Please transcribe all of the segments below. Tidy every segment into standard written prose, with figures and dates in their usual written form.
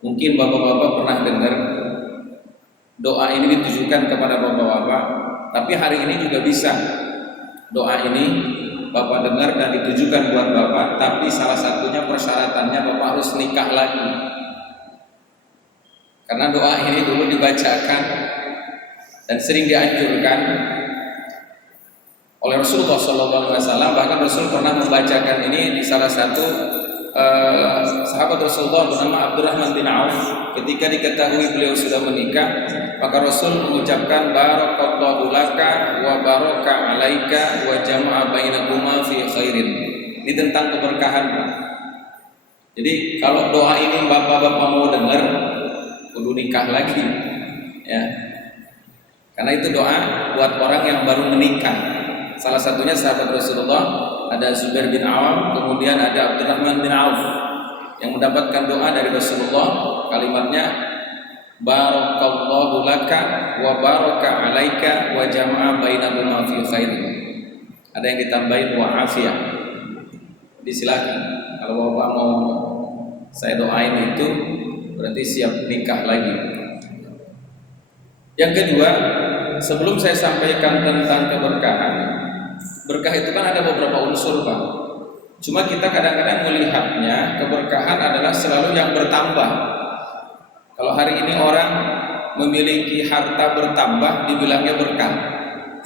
Mungkin bapak-bapak pernah dengar doa ini ditujukan kepada bapak-bapak, tapi hari ini juga bisa doa ini bapak dengar dan ditujukan buat bapak, tapi salah satunya persyaratannya bapak harus nikah lagi. Karena doa ini dulu dibacakan dan sering dianjurkan oleh Rasulullah SAW. Bahkan Rasul pernah membacakan ini di salah satu sahabat Rasulullah bernama Abdurrahman bin Auf. Ketika diketahui beliau sudah menikah, maka Rasul mengucapkan barakallahu laka wa baraka alaika wa jama'a bainakuma fi khairin. Ini tentang keberkahan. Jadi kalau doa ini bapak-bapak mau dengar, kudu nikah lagi ya. Karena itu doa buat orang yang baru menikah. Salah satunya sahabat Rasulullah, ada Zubair bin Awam, kemudian ada Abdurrahman bin Auf yang mendapatkan doa dari Rasulullah. Kalimatnya barakallahu laka wa baraka alaika wa jama'a bainakuma fi khairin. Ada yang ditambahin wa afiyah. Disilakan kalau bapak mau saya doain itu berarti siap nikah lagi. Yang kedua, sebelum saya sampaikan tentang keberkahan, berkah itu kan ada beberapa unsur, Pak. Cuma kita kadang-kadang melihatnya keberkahan adalah selalu yang bertambah. Kalau hari ini orang memiliki harta bertambah dibilangnya berkah.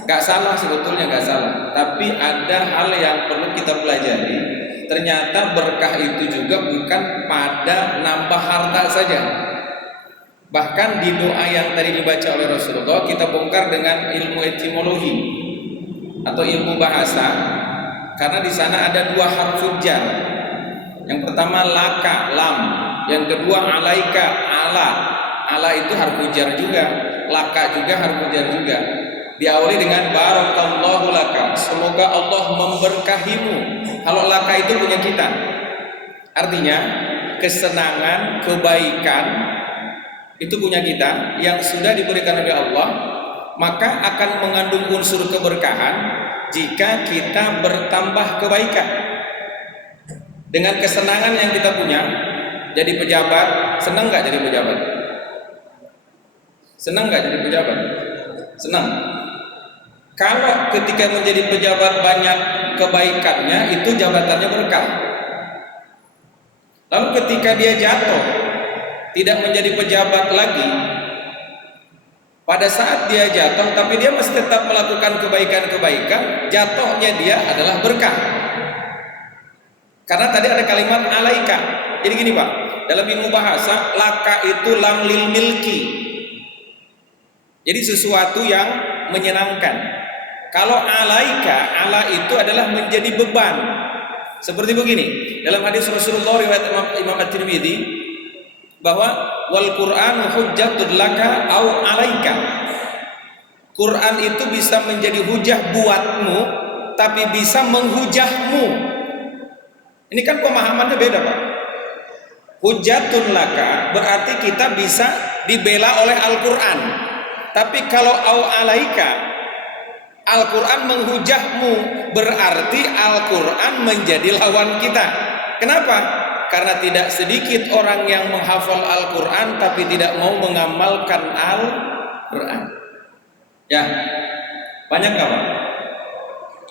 Gak salah sebetulnya, gak salah. Tapi ada hal yang perlu kita pelajari. Ternyata berkah itu juga bukan pada nambah harta saja. Bahkan di doa yang tadi dibaca oleh Rasulullah, kita bongkar dengan ilmu etimologi atau ilmu bahasa, karena di sana ada dua harful jar. Yang pertama laka, lam. Yang kedua alaika, ala. Ala itu harful jar juga, laka juga harful jar juga. Diawali dengan barakallahu laka, semoga Allah memberkahimu. Kalau laka itu punya kita, artinya kesenangan, kebaikan itu punya kita yang sudah diberikan oleh Allah, maka akan mengandung unsur keberkahan jika kita bertambah kebaikan. Dengan kesenangan yang kita punya, jadi pejabat, senang nggak jadi pejabat? Senang nggak jadi pejabat? Senang. Kalau ketika menjadi pejabat banyak kebaikannya, itu jabatannya berkah. Lalu ketika dia jatuh, tidak menjadi pejabat lagi, pada saat dia jatuh tapi dia masih tetap melakukan kebaikan-kebaikan, jatuhnya dia adalah berkah. Karena tadi ada kalimat alaika. Jadi gini Pak, dalam ilmu bahasa laka itu lam lil milki. Jadi sesuatu yang menyenangkan. Kalau alaika, ala itu adalah menjadi beban. Seperti begini, dalam hadis Rasulullah riwayat Imam At-Tirmidzi, bahwa wal Qur'anu hujjatul laka au alaika. Quran itu bisa menjadi hujah buatmu, tapi bisa menghujahmu. Ini kan pemahamannya beda, Pak. Hujjatun laka berarti kita bisa dibela oleh Al-Qur'an. Tapi kalau au alaika, Al-Qur'an menghujahmu, berarti Al-Qur'an menjadi lawan kita. Kenapa? Karena tidak sedikit orang yang menghafal Al-Quran tapi tidak mau mengamalkan Al-Quran. Ya, banyak nggak Pak?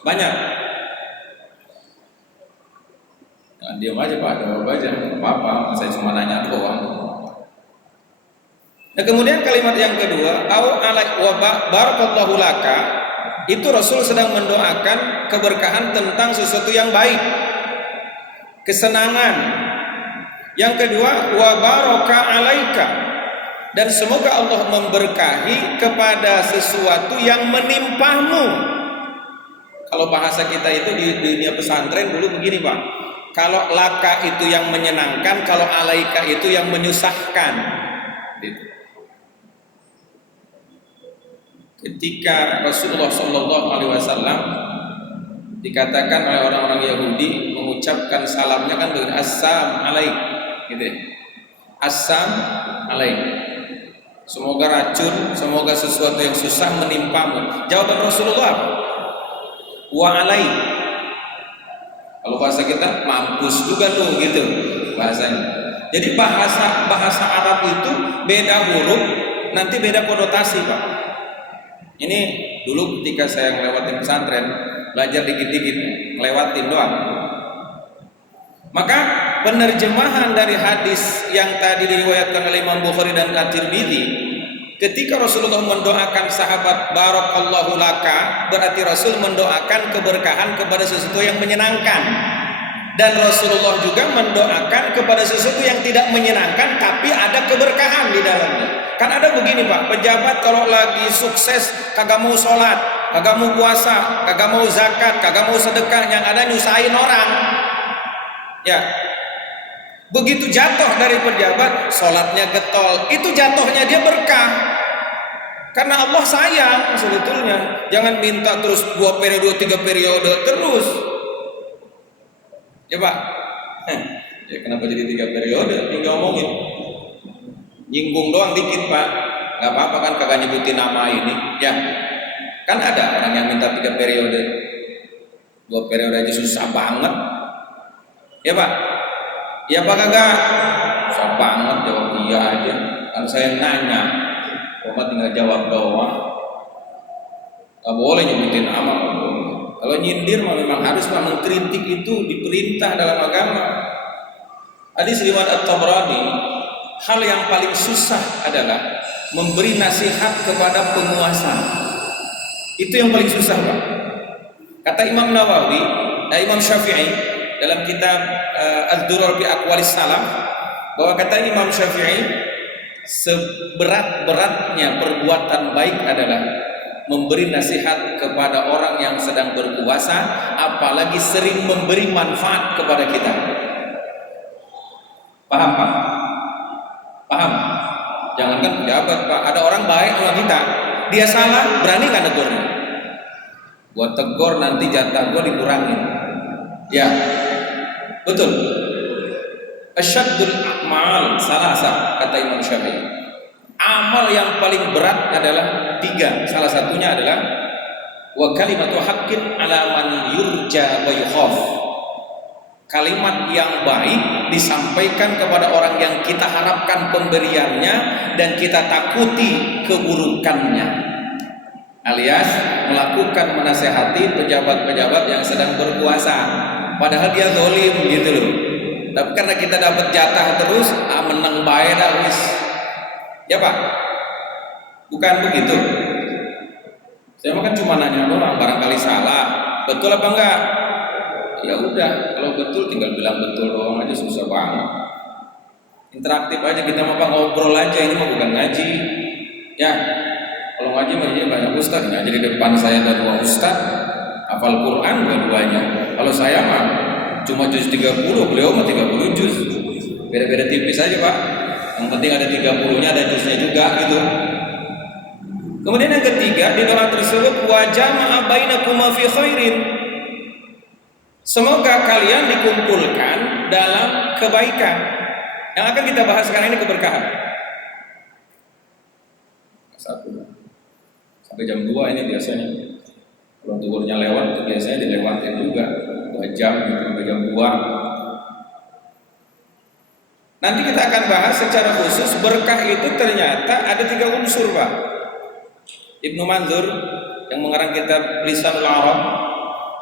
Banyak. Nah, diam aja Pak, jawab aja, nggak apa-apa. Saya cuma nanya doang. Nah kemudian kalimat yang kedua, au alaik wa barakallahu laka, itu Rasul sedang mendoakan keberkahan tentang sesuatu yang baik, kesenangan. Yang kedua, wa baraka alaika, dan semoga Allah memberkahi kepada sesuatu yang menimpamu. Kalau bahasa kita itu di dunia pesantren dulu begini Pak, kalau laka itu yang menyenangkan, kalau alaika itu yang menyusahkan. Ketika Rasulullah SAW dikatakan oleh orang-orang Yahudi mengucapkan salamnya kan dengan assam alaik, gitu ya. Assam alaik, semoga racun, semoga sesuatu yang susah menimpamu. Jawaban Rasulullah wa alaik. Kalau bahasa kita mampus juga tuh gitu bahasanya. Jadi bahasa Arab itu beda huruf, nanti beda konotasi, Pak. Ini dulu ketika saya ngelewatin pesantren, belajar dikit-dikit, ngelewatin doang. Maka penerjemahan dari hadis yang tadi diriwayatkan oleh Imam Bukhari dan At-Tirmidzi, ketika Rasulullah mendoakan sahabat barakallahu laka, berarti Rasul mendoakan keberkahan kepada sesuatu yang menyenangkan. Dan Rasulullah juga mendoakan kepada sesuatu yang tidak menyenangkan tapi ada keberkahan di dalamnya. Kan ada begini, Pak, pejabat kalau lagi sukses kagak mau sholat, kagak mau puasa, kagak mau zakat, kagak mau sedekah, yang ada nyusahin orang. Ya, begitu jatuh dari pejabat, sholatnya getol, itu jatuhnya dia berkah. Karena Allah sayang sebetulnya. Jangan minta terus 2 periode, 3 periode terus. Ya Pak, ya kenapa jadi 3 periode? Tinggal ngomongin, nyinggung doang dikit Pak, nggak apa-apa kan, kagak nyebutin nama ini. Ya, kan ada orang yang minta 3 periode, 2 periode aja susah banget. Ya Pak, ya Pak kagak? Susah banget jawab iya aja. Kan saya nanya, Bapak tinggal jawab doang. Nggak boleh nyebutin nama. Kalau nyindir memang harus mengkritik, itu diperintah dalam agama. Hadis riwayat At-Tabrani, hal yang paling susah adalah memberi nasihat kepada penguasa. Itu yang paling susah, Pak. Kata Imam Nawawi, Imam Syafi'i dalam kitab Ad-Durar bi Aqwalis Salaf, bahwa kata Imam Syafi'i, seberat-beratnya perbuatan baik adalah memberi nasihat kepada orang yang sedang berkuasa, apalagi sering memberi manfaat kepada kita. Paham Pak? Paham? Jangankan pejabat Pak, ada orang baik sama kita, dia salah, berani nggak negurnya? Gua tegur, nanti jatah gua dikurangin. Ya, betul. Asyaddul a'mal salasa, kata Imam Syafi'i. Amal yang paling berat adalah 3. Salah satunya adalah wa kalimatu haqqin ala man yurja wa yukhaf. Kalimat yang baik disampaikan kepada orang yang kita harapkan pemberiannya dan kita takuti keburukannya. Alias melakukan menasehati pejabat-pejabat yang sedang berkuasa, padahal dia zalim gitu loh. Tapi karena kita dapat jatah terus, menang bae dah wis. Ya Pak, bukan begitu. Saya kan cuma nanya doang, barangkali salah, betul apa enggak? Ya udah, kalau betul tinggal bilang betul doang aja, susah banget. Interaktif aja, kita mau ngobrol aja, ini mah bukan ngaji. Ya, kalau ngaji mah banyak ustaz, ngaji di depan saya ada 2 ustaz, hafal Quran dua-duanya. Kalau saya mah cuma juz 30, beliau mah 30 juz. Beda-beda tipis aja Pak. Yang penting ada 30-nya, ada juznya juga gitu. Kemudian yang ketiga, di doa tersebut wa jama'a bainakum fi khairin. Semoga kalian dikumpulkan dalam kebaikan. Yang akan kita bahas sekarang ini keberkahan. Sampai jam 2 ini biasanya. Kalau tuhurnya lewat itu biasanya dilewatin juga 2 jam gitu, sampai jam 2. Nanti kita akan bahas secara khusus berkah itu ternyata ada 3 unsur Pak. Ibnu Manzur yang mengarang kitab Lisanul Arab,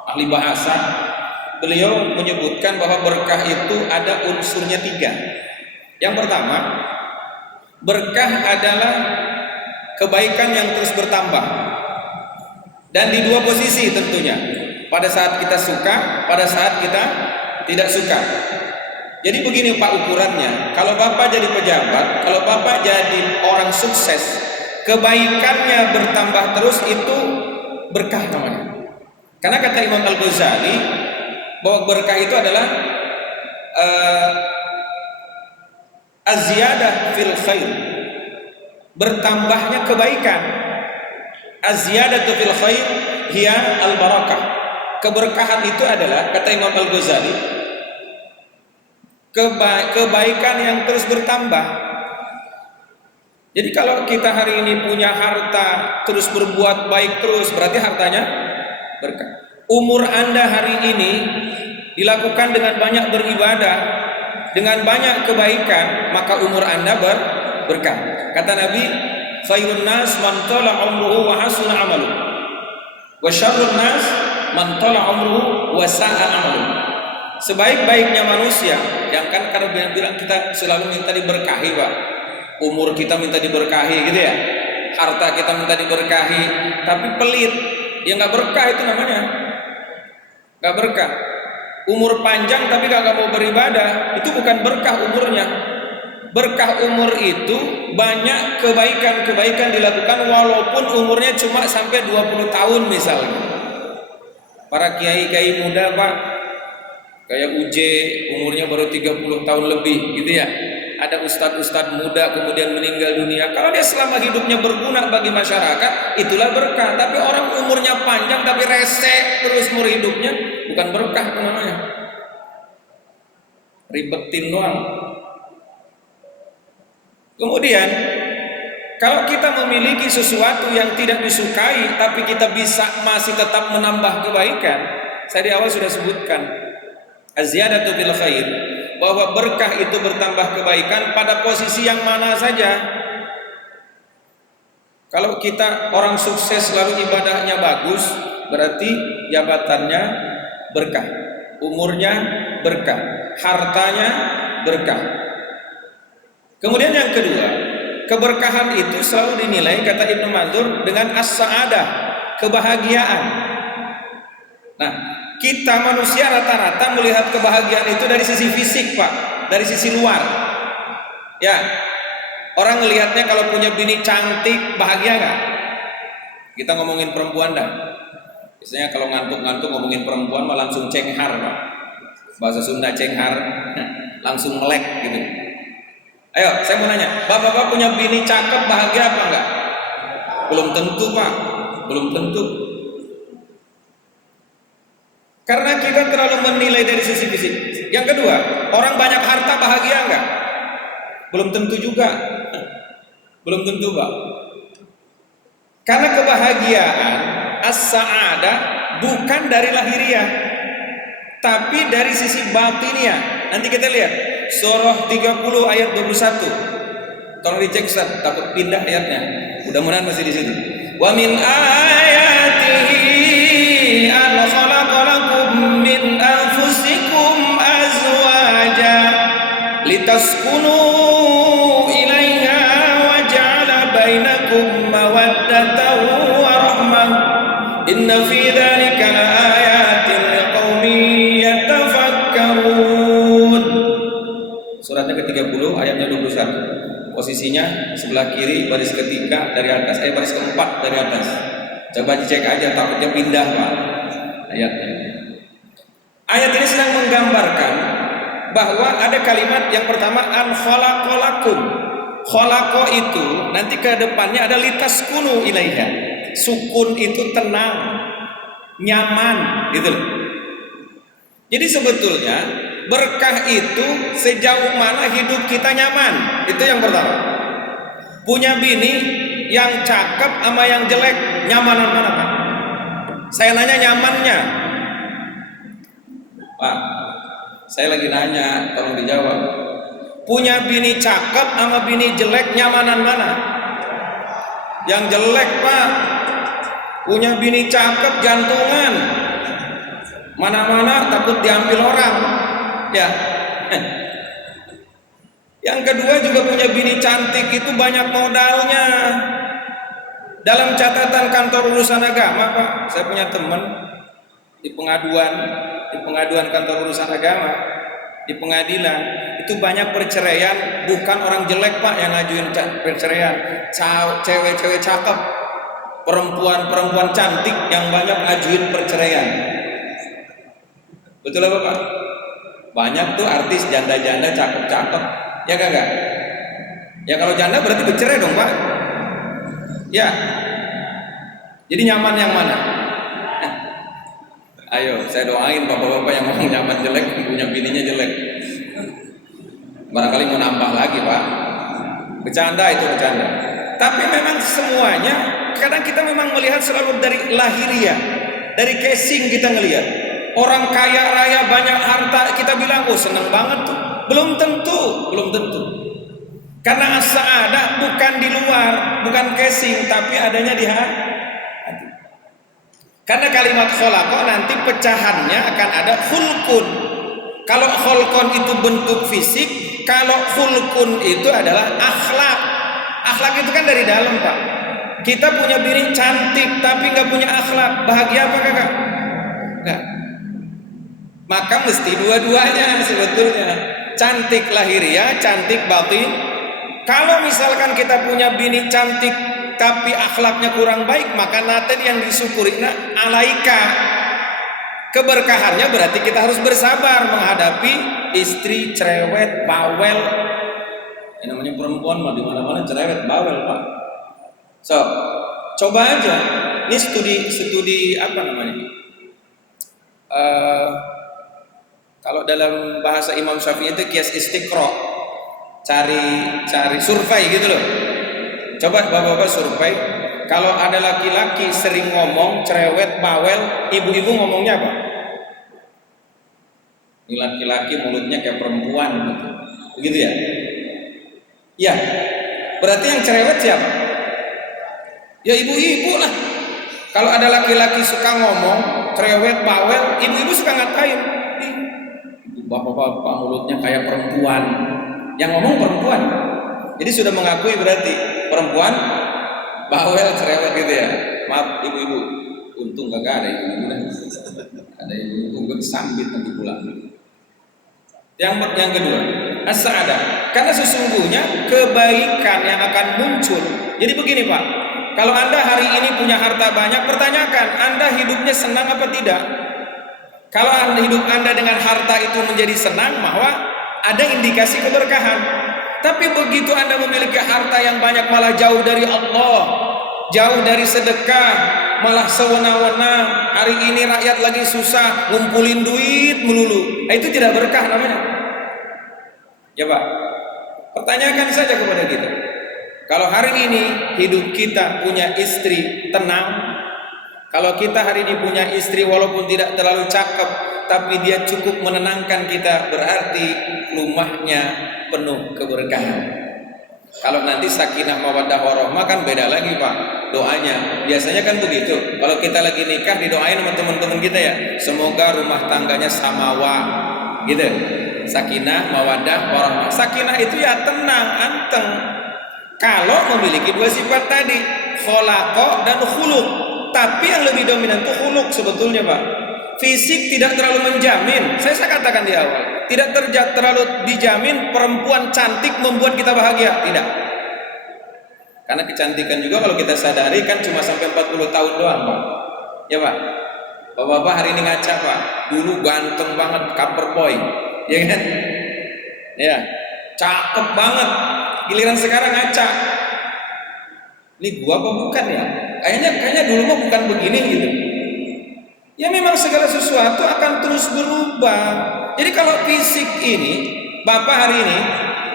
ahli bahasa, beliau menyebutkan bahwa berkah itu ada unsurnya 3. Yang pertama, berkah adalah kebaikan yang terus bertambah, dan di 2 posisi tentunya, pada saat kita suka, pada saat kita tidak suka. Jadi begini Pak ukurannya, kalau Bapak jadi pejabat, kalau Bapak jadi orang sukses, kebaikannya bertambah terus, itu berkah namanya. Karena kata Imam Al-Ghazali bahwa berkah itu adalah az-ziyadah fil khair, bertambahnya kebaikan. Az-ziyadatu fil khair hiya al-barakah. Keberkahan itu adalah, kata Imam Al-Ghazali, kebaikan yang terus bertambah. Jadi kalau kita hari ini punya harta, terus berbuat baik terus, berarti hartanya berkah. Umur Anda hari ini dilakukan dengan banyak beribadah, dengan banyak kebaikan, maka umur Anda berkah. Kata Nabi, khairun nas man tala umruhu wa hasuna amalu. Wa syarrun nas man tala umruhu wa sa'a amalu. Sebaik-baiknya manusia, yang kan karena bilang kita selalu minta diberkahi, Pak. Umur kita minta diberkahi gitu ya. Harta kita minta diberkahi, tapi pelit, ya nggak berkah itu namanya. Nggak berkah. Umur panjang tapi gak mau beribadah, itu bukan berkah umurnya. Berkah umur itu banyak kebaikan-kebaikan dilakukan walaupun umurnya cuma sampai 20 tahun misalnya. Para kiai-kiai muda, Pak, kayak UJ umurnya baru 30 tahun lebih gitu ya. Ada ustadz-ustadz muda kemudian meninggal dunia. Kalau dia selama hidupnya berguna bagi masyarakat, itulah berkah. Tapi orang umurnya panjang tapi resek terus umur hidupnya, bukan berkah itu namanya. Ribetin doang. Kemudian kalau kita memiliki sesuatu yang tidak disukai tapi kita bisa masih tetap menambah kebaikan, saya di awal sudah sebutkan az-ziyadatu bil khair, bahwa berkah itu bertambah kebaikan pada posisi yang mana saja. Kalau kita orang sukses lalu ibadahnya bagus, berarti jabatannya berkah, umurnya berkah, hartanya berkah. Kemudian yang kedua, keberkahan itu selalu dinilai, kata Ibnu Mandur, dengan as-sa'adah, kebahagiaan. Nah, kita manusia rata-rata melihat kebahagiaan itu dari sisi fisik, Pak, dari sisi luar. Ya, orang ngelihatnya kalau punya bini cantik, bahagia nggak? Kita ngomongin perempuan dah. Biasanya kalau ngantuk-ngantuk ngomongin perempuan malah langsung cenghar, Pak. Bahasa Sunda cenghar, langsung melek gitu. Ayo, saya mau nanya, bapak-bapak punya bini cakep, bahagia apa enggak? Belum tentu, Pak. Belum tentu. Karena kita terlalu menilai dari sisi fisik. Yang kedua, orang banyak harta bahagia enggak? Belum tentu juga. Belum tentu, Pak. Karena kebahagiaan as-sa'adah bukan dari lahiriah, tapi dari sisi batiniah. Nanti kita lihat Surah 30 ayat 21. Tolong dicek, Ustaz, takut pindah ayatnya. Mudah-mudahan masih di situ. Wa min ayatihi an khalaqalakum min anfusikum azwaja litaskunu ilaiha wa ja'ala bainakum mawaddatan wa rahmah. Inna fi dzalika laayatin liqaumin yatafakkarun. Suratnya ke-30 ayatnya 21. Posisinya sebelah kiri baris ketiga dari atas, baris keempat dari atas. Coba dicek aja, takutnya pindah, Pak, ayatnya. Ayat ini sedang menggambarkan bahwa ada kalimat yang pertama an khalaqalakum. Khalaqa itu nanti ke depannya ada litaskunu ilaiha. Sukun itu tenang, nyaman gitu loh. Jadi sebetulnya berkah itu sejauh mana hidup kita nyaman. Itu yang pertama. Punya bini yang cakep sama yang jelek, nyamanan mana, Pak? Saya nanya nyamannya. Pak, saya lagi nanya, tolong dijawab. Punya bini cakep sama bini jelek, nyamanan mana? Yang jelek, Pak. Punya bini cakep jantungan, mana-mana takut diambil orang. Ya. Yang kedua juga punya bini cantik itu banyak modalnya. Dalam catatan kantor urusan agama, Pak, saya punya teman di pengaduan kantor urusan agama, di pengadilan itu banyak perceraian, bukan orang jelek, Pak, yang ngajuin perceraian, cewek-cewek cakep, perempuan-perempuan cantik yang banyak ngajuin perceraian. Betul apa, Pak? Banyak tuh artis janda-janda cakep-cakep, ya kagak? Ya kalau janda berarti bercerai dong, Pak. Ya. Jadi nyaman yang mana? Ayo, saya doain bapak-bapak yang mau nyaman jelek, punya bininya jelek. Barangkali mau nambah lagi, Pak. Bercanda itu bercanda. Tapi memang semuanya, kadang kita memang melihat selalu dari lahiriah, dari casing kita ngelihat. Orang kaya raya banyak harta, kita bilang, oh seneng banget tuh. Belum tentu, belum tentu. Karena as-sa'adah bukan di luar, bukan casing, tapi adanya di hati. Karena kalimat khalaqa nanti pecahannya akan ada khulqun. Kalau khulqun itu bentuk fisik, kalau khulqun itu adalah akhlak. Akhlak itu kan dari dalam, Pak. Kita punya bini cantik tapi nggak punya akhlak, bahagia apa kakak? Enggak. Maka mesti dua-duanya sebetulnya. Cantik lahiriah, cantik batin. Kalau misalkan kita punya bini cantik tapi akhlaknya kurang baik, maka naten yang disyukuri alaika. Keberkahannya berarti kita harus bersabar menghadapi istri cerewet, bawel. Ini namanya perempuan mah di mana-mana cerewet, bawel, Pak. So, coba aja. Ini studi apa namanya? Kalau dalam bahasa Imam Syafi'i itu qiyas istiqra. Cari survei gitu loh. Coba bapak-bapak survei. Kalau ada laki-laki sering ngomong cerewet, bawel, ibu-ibu ngomongnya apa? Ini laki-laki mulutnya kayak perempuan gitu. Begitu ya? Ya. Berarti yang cerewet siapa? Ya ibu-ibu lah. Kalau ada laki-laki suka ngomong cerewet, bawel, ibu-ibu suka ngatain. Bapak-bapak mulutnya kayak perempuan. Yang ngomong perempuan. Jadi sudah mengakui berarti perempuan bawel, cerewet gitu ya. Maaf ibu-ibu, untung kagak ada ibu-ibu. Ada ibu-ibu disambit nanti pulang. Yang kedua, as-sa'adah. Karena sesungguhnya kebaikan yang akan muncul. Jadi begini Pak, kalau Anda hari ini punya harta banyak, pertanyakan Anda hidupnya senang apa tidak? Kalau hidup Anda dengan harta itu menjadi senang, bahwa ada indikasi keberkahan. Tapi begitu Anda memiliki harta yang banyak malah jauh dari Allah, jauh dari sedekah, malah sewenang-wenang. Hari ini rakyat lagi susah, ngumpulin duit melulu. Itu tidak berkah namanya. Ya Pak, pertanyakan saja kepada kita. Kalau hari ini hidup kita punya istri tenang, kalau kita hari ini punya istri walaupun tidak terlalu cakep, tapi dia cukup menenangkan kita, berarti rumahnya penuh keberkahan. Kalau nanti sakinah mawaddah warahmah kan beda lagi Pak doanya. Biasanya kan begitu. Kalau kita lagi nikah didoain sama teman-teman kita ya, semoga rumah tangganya samawa, gitu. Sakinah mawaddah warahmah. Sakinah itu ya tenang, anteng. Kalau memiliki dua sifat tadi, kholaqa dan khuluq. Tapi yang lebih dominan itu khuluq sebetulnya Pak. Fisik tidak terlalu menjamin. Saya katakan di awal, tidak terlalu dijamin perempuan cantik membuat kita bahagia, tidak. Karena kecantikan juga kalau kita sadari kan cuma sampai 40 tahun doang Pak. Ya Pak. Bapak-bapak hari ini ngaca Pak. Dulu ganteng banget, cover boy, ya kan? Ya, cakep banget. Giliran sekarang ngaca. Ini gua apa bukan ya? Kayaknya dulu mah bukan begini gitu. Ya memang segala sesuatu akan terus berubah. Jadi kalau fisik ini, Bapak hari ini,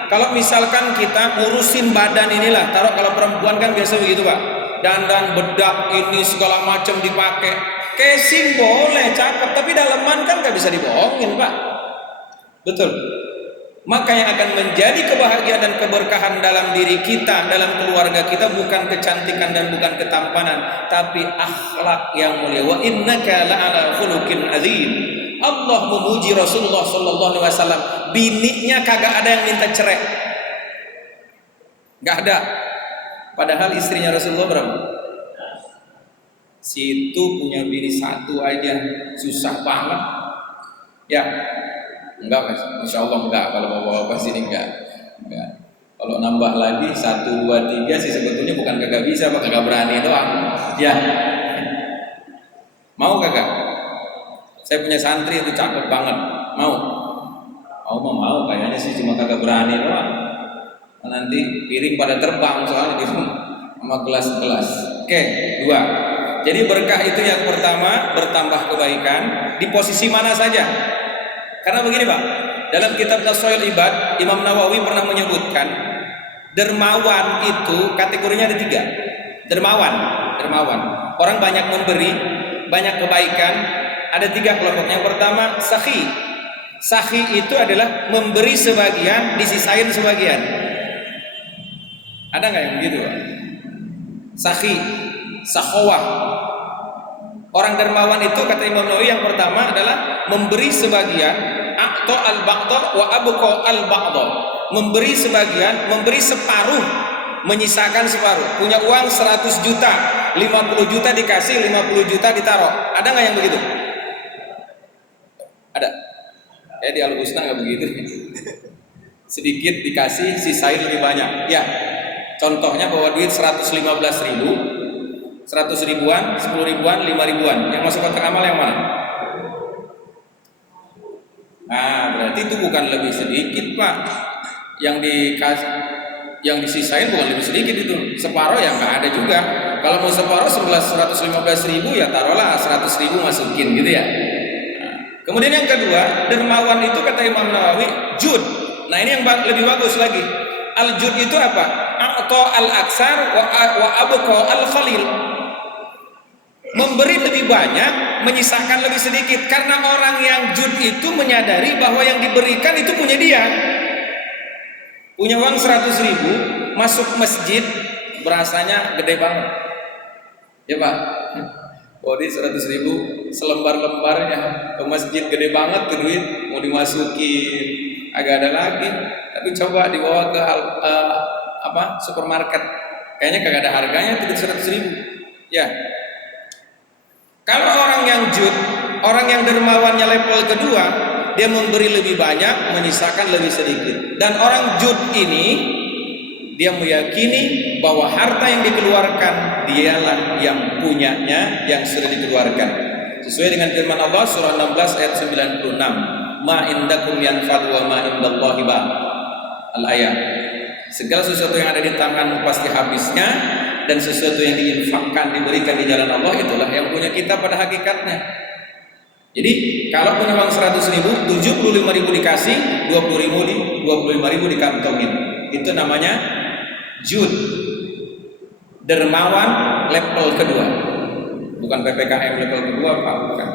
kalau misalkan kita ngurusin badan inilah, taruh kalau perempuan kan biasa begitu Pak, dandan bedak ini segala macam dipakai, casing boleh cakep, tapi daleman kan nggak bisa dibohongin Pak, betul. Maka yang akan menjadi kebahagiaan dan keberkahan dalam diri kita, dalam keluarga kita, bukan kecantikan dan bukan ketampanan, tapi akhlak yang mulia. Wa innaka la'ala khuluqin azim. Allah memuji Rasulullah sallallahu alaihi wasallam, bininya kagak ada yang minta cerai. Enggak ada. Padahal istrinya Rasulullah berapa? Situ punya bini satu aja susah banget. Ya. Enggak Mas, Insya Allah enggak. Kalau bapak-bapak sini enggak. Kalau nambah lagi 1, 2, 3 sih sebetulnya bukan kagak bisa, Pak, kagak berani doang. Ya, mau kagak? Saya punya santri itu cakep banget. Mau kayaknya sih cuma kagak berani doang. Nanti piring pada terbang soalnya di rumah sama gelas-gelas. Oke, 2. Jadi berkah itu yang pertama, bertambah kebaikan di posisi mana saja. Karena begini Pak, dalam kitab Nasoil Ibad, Imam Nawawi pernah menyebutkan dermawan itu kategorinya ada 3. Dermawan. Orang banyak memberi, banyak kebaikan. Ada 3 kelompok. Yang pertama sakhi. Sakhi itu adalah memberi sebagian, disisain sebagian. Ada nggak yang begitu, Pak? Sakhi, sakhowah. Orang dermawan itu kata Imam Nawawi yang pertama adalah memberi sebagian, a'ta al-ba'dha wa abqa al-ba'dha. Memberi sebagian, memberi separuh, menyisakan separuh. Punya uang 100 juta, 50 juta dikasih, 50 juta ditaruh. Ada nggak yang begitu? Ada. Di Al-Husna nggak begitu. Sedikit dikasih, sisain lebih banyak. Ya, contohnya bawa duit 115 ribu, 100 ribuan, 10 ribuan, 5 ribuan. Yang masuk kotak amal yang mana? Nah, berarti itu bukan lebih sedikit, Pak. Yang dikasih, yang disisain bukan lebih sedikit itu. Separuh ya nggak ada juga. Kalau mau separuh 115 ribu ya taruhlah 100 ribu masukin gitu ya. Kemudian yang kedua, dermawan itu kata Imam Nawawi jud. Nah ini yang lebih bagus lagi. Al-jud itu apa? A'ta al-aksar wa abqa al-khalil. Memberi lebih banyak, menyisakan lebih sedikit. Karena orang yang jud itu menyadari bahwa yang diberikan itu punya dia. Punya uang 100 ribu, masuk masjid, berasanya gede banget. Ya Pak? Bodi 100 ribu, selembar-lembarnya ke masjid gede banget tuh duit, mau dimasukin agak ada lagi, tapi coba dibawa ke supermarket, kayaknya kagak ada harganya tuh 100 ribu. Ya, kalau orang yang jud, orang yang dermawannya level kedua, dia memberi lebih banyak, menyisakan lebih sedikit. Dan orang jud ini dia meyakini bahwa harta yang dikeluarkan dialah yang punyanya, yang sudah dikeluarkan. Sesuai dengan firman Allah surah 16 ayat 96. Ma indakum yanfad wa ma indallahi ba. Al-ayat. Segala sesuatu yang ada di tangan pasti habisnya, dan sesuatu yang diinfakkan, diberikan di jalan Allah itulah yang punya kita pada hakikatnya. Jadi kalau punya uang 100 ribu, 75 ribu dikasih, 25 ribu dikantongin. Itu namanya jud, dermawan level kedua, bukan PPKM level kedua, Pak. Bukan.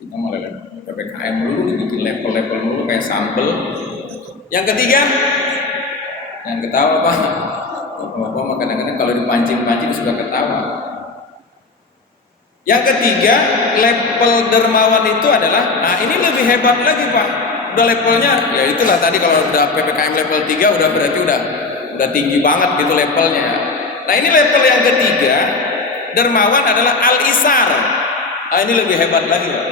Kita mau PPKM dulu, dibikin level-level dulu kayak sambel. Yang ketiga, yang ketawa Pak. Bapak kadang-kadang kalau dipancing-pancing suka ketawa. Yang ketiga, level dermawan itu adalah, nah ini lebih hebat lagi Pak. Udah levelnya, ya itulah tadi kalau udah PPKM level 3 udah berarti udah tinggi banget gitu levelnya. Nah ini level yang ketiga, dermawan adalah al-isar. Nah ini lebih hebat lagi Pak.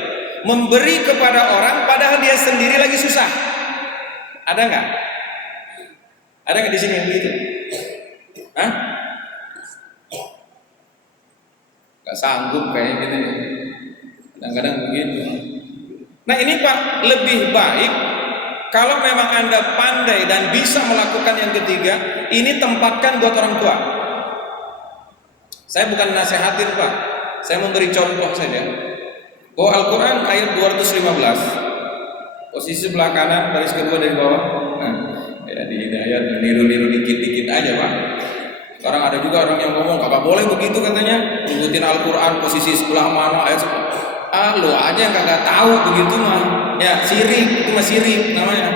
Memberi kepada orang padahal dia sendiri lagi susah. Ada nggak? Ada nggak di sini yang begitu? Hah? Gak sanggup kayak gitu. Kadang-kadang begitu. Nah ini Pak, lebih baik kalau memang Anda pandai dan bisa melakukan yang ketiga, ini tempatkan buat orang tua. Saya bukan nasihatin Pak, saya memberi contoh saja. Bahwa Al-Quran ayat 215, posisi sebelah kanan, baris kedua dari bawah. Nah, ya di hidayat niru-niru dikit-dikit aja Pak. Sekarang ada juga orang yang ngomong kagak boleh begitu katanya, ngikutin Al-Quran posisi sebelah mana ayat sebelah. Lu aja yang kagak tahu begitu mah. Ya sirik, itu mah sirik namanya.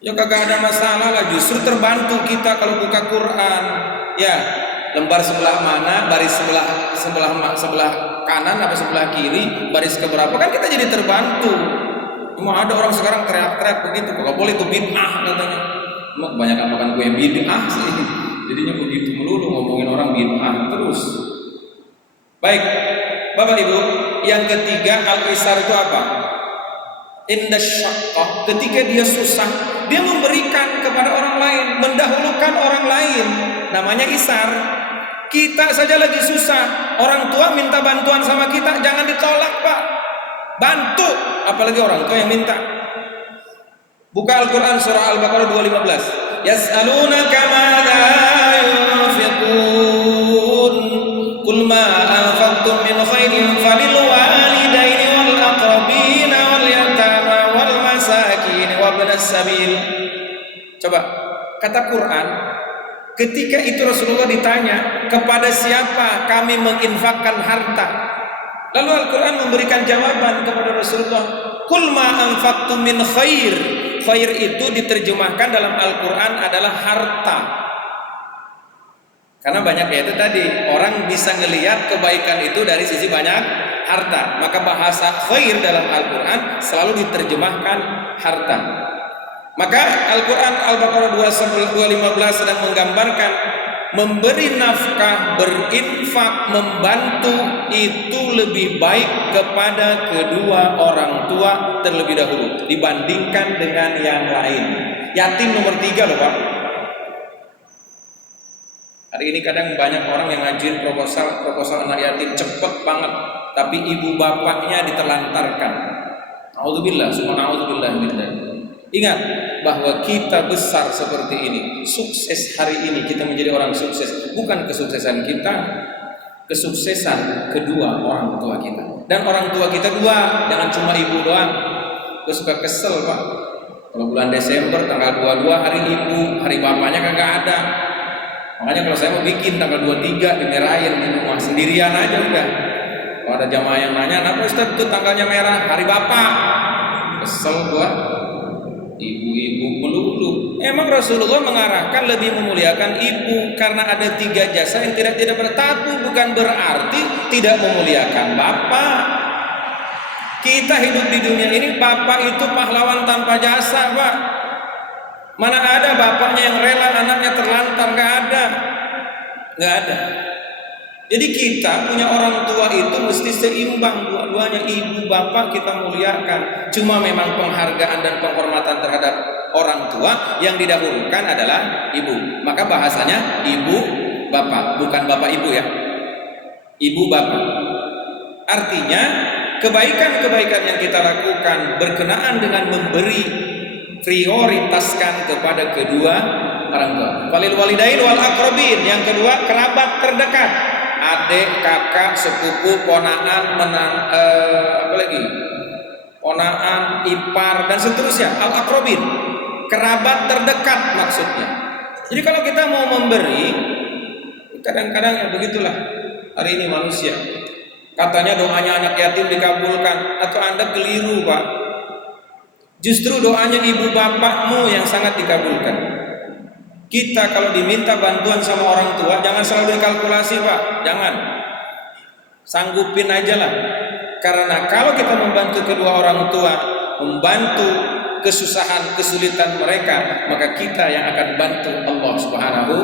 Ya kagak ada masalah lah, justru terbantu kita kalau buka Quran. Ya, lembar sebelah mana, baris sebelah kanan apa sebelah kiri, baris keberapa kan kita jadi terbantu. Cuma ada orang sekarang teriak-teriak begitu, kagak boleh itu bid'ah katanya. Emang kebanyakan makan kue bid'ah sih. Jadinya begitu melulu ngomongin orang bid'ah terus. Baik, Bapak Ibu, yang ketiga al-isar itu apa? Indasyaqqah, ketika dia susah, dia memberikan kepada orang lain, mendahulukan orang lain, namanya isar. Kita saja lagi susah, orang tua minta bantuan sama kita, jangan ditolak Pak. Bantu, apalagi orang tua yang minta. Buka Al-Quran surah Al-Baqarah 215. Yas'alunaka madza yunfiqun qul ma anfaqtum min khairin falil walidaini wal aqrabin wal yatama wal masakin wa ibnas sabil. Coba kata Quran, ketika itu Rasulullah ditanya kepada siapa kami menginfakkan harta, lalu Al-Quran memberikan jawaban kepada Rasulullah, Kul ma anfaqtum min khair. Khair itu diterjemahkan dalam Al-Quran adalah harta. Karena banyak ya itu tadi, orang bisa ngelihat kebaikan itu dari sisi banyak harta. Maka bahasa khair dalam Al-Quran selalu diterjemahkan harta. Maka Al-Quran Al-Baqarah 215 sedang menggambarkan memberi nafkah, berinfak, membantu itu lebih baik kepada kedua orang tua terlebih dahulu dibandingkan dengan yang lain. Yatim nomor 3 loh Pak. Hari ini kadang banyak orang yang ngajuin proposal anak yatim cepet banget, tapi ibu bapaknya ditelantarkan. A'udzubillah, subhanallah. Ingat bahwa kita besar seperti ini, sukses hari ini kita menjadi orang sukses, bukan kesuksesan kita, kesuksesan kedua orang tua kita. Dan orang tua kita dua, jangan cuma ibu doang. Gue suka kesel Pak, kalau bulan Desember tanggal 22 hari ibu, hari bapaknya kagak ada. Makanya kalau saya mau bikin tanggal 23 dimerahin di rumah sendirian aja udah. Kalau ada jamaah yang nanya, "Kenapa Ustaz itu tanggalnya merah? Hari bapak." Kesel gua. Ibu-ibu melulu. Emang Rasulullah mengarahkan lebih memuliakan ibu karena ada 3 jasa yang tidak bertabu, bukan berarti tidak memuliakan bapak. Kita hidup di dunia ini, bapak itu pahlawan tanpa jasa Pak. Mana ada bapaknya yang rela anaknya terlantar? Nggak ada. Jadi kita punya orang tua itu mesti seimbang dua-duanya, ibu bapak kita muliakan. Cuma memang penghargaan dan penghormatan terhadap orang tua yang didahulukan adalah ibu. Maka bahasanya ibu bapak, bukan bapak ibu ya. Ibu bapak. Artinya kebaikan-kebaikan yang kita lakukan berkenaan dengan memberi, prioritaskan kepada kedua orang tua. Walil walidain wal aqrabin. Yang kedua, kerabat terdekat. Adik, kakak, sepupu, ponaan, ponaan, ipar dan seterusnya. Al aqrabin. Kerabat terdekat maksudnya. Jadi kalau kita mau memberi, kadang-kadang ya begitulah. Hari ini manusia. Katanya doanya anak yatim dikabulkan, atau Anda keliru, Pak. Justru doanya ibu bapakmu yang sangat dikabulkan. Kita kalau diminta bantuan sama orang tua, jangan selalu dikalkulasi Pak, jangan. Sanggupin aja lah. Karena kalau kita membantu kedua orang tua, membantu kesusahan, kesulitan mereka, maka kita yang akan bantu Allah Subhanahu